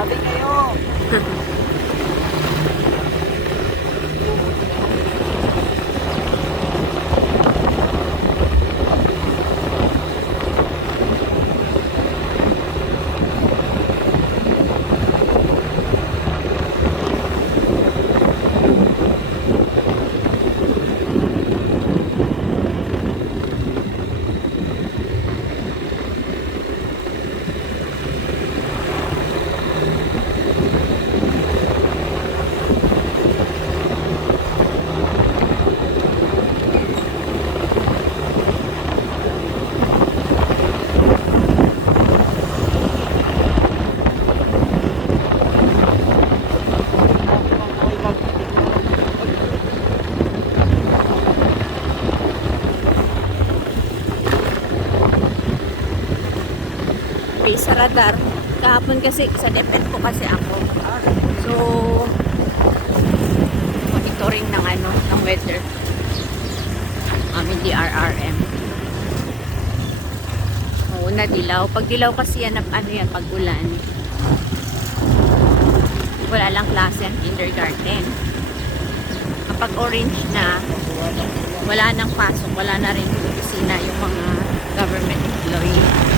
Sabi kayo. Sa radar. Kahapon kasi sa DepEd po kasi ako. So monitoring ng ng weather. DRRM. Una dilaw. Pag dilaw kasi yan yan pag ulan. Wala lang klase ang kindergarten. Kapag orange na, wala nang pasok, wala na rin opisina yung mga government employee.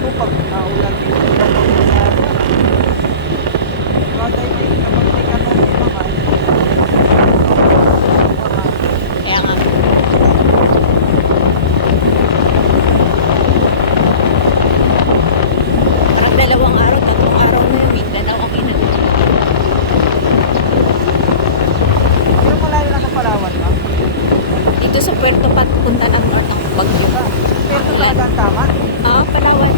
Po pag naulan dito kapag may kanong mga Kaya nga. Parang 2 araw, 3 araw na yung Mindanao ang inagulong. pero malayo na sa Palawan ba? Dito sa Puerto Pat, punta ng north ng Bagyo. Pero talaga ang tama. Palawan.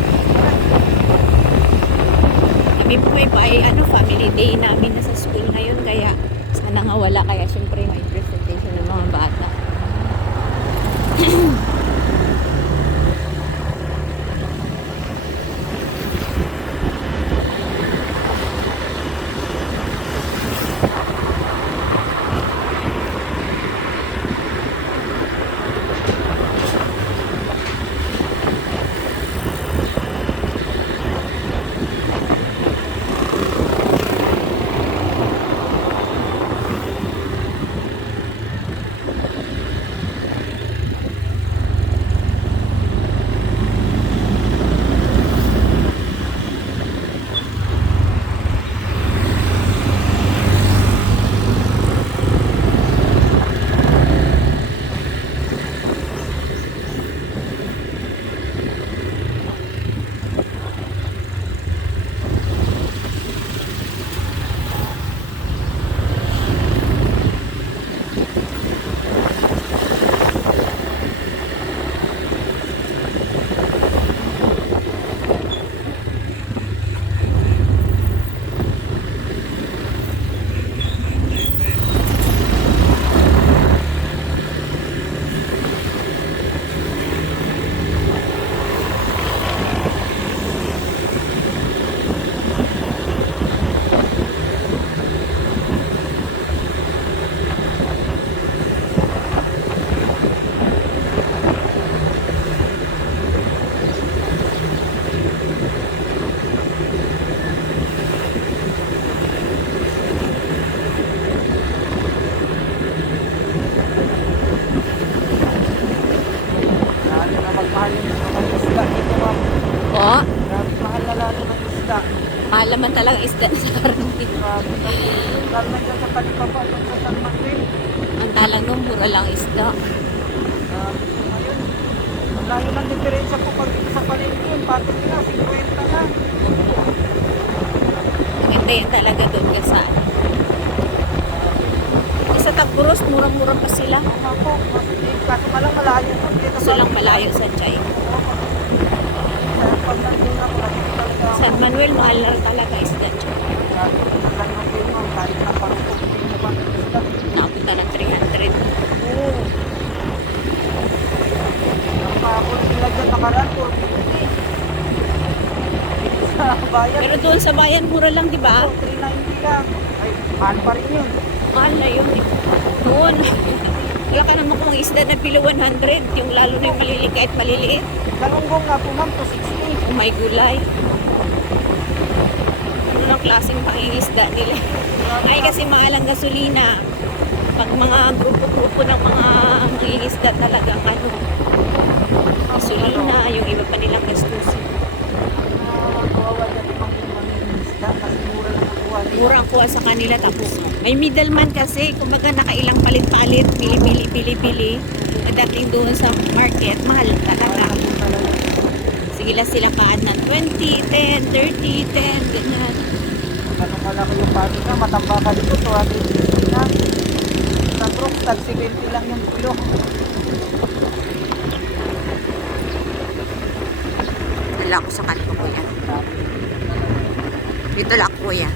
Kami po ay family day namin na sa school ngayon, kaya sana nga wala, kaya syempre may presentation ng mga bata. Lalo na magmahal yung mga isda dito, ma'am. laman talaga isda sa karne. Grabe na po. Lalo na dyan sa Talipapa, doon sa San Manuel. Ang talang nung mura lang isda. Grabe po ngayon. Ang layo ng diferensya po pag dito sa palengke. Yung pato nila, 50 na. Maganda yun talaga doon kasi sa Tagpuros, murang-mura pa sila. Nga po. Kaso ka lang malayo po. Dito Kaso lang malayo sa Chay. Pag nandun ako, nakikita talaga ako. San Manuel, mahal na talaga isda Chay. Grabe po sa San Manuel, ma'am. Kahit na parupok din mo ba ng isda. Nakapunta ng 300. Oo. Ang pahapon nila dyan nakaraan, 450. Sa bayan. Pero doon sa bayan, mura lang, di ba? 390 lang. Ay, mahal pa rin yun. Mahal na yun. Noon, wala ka naman kung isda na below 100. Yung lalo na yung maliliit kahit maliliit. Galunggong nga po ma'am, 260. Oh my gulay. Ano ng klaseng pangingisda nila? Ay kasi mahal ang gasolina. Pag mga grupo-grupo ng mga mangingisda talagang ano, gasolina, yung iba pa nilang gastos. Kawawa dyan yung mga isda. Kasi mura lang nakuha nila. Murang kuha sa kanila tapos may middleman kasi, kumbaga nakailang palit-palit, pili-pili. Pagdating doon sa market, mahal talaga. Sige lang sila kaan ng 20, 10, 30, 10, ganyan. Ano malaki yung pato na, matamba ka dito, 250 na. Sa brook, tag 70 lang yung kilo. Dala ko sa kanila kuya. Dito lang kuya.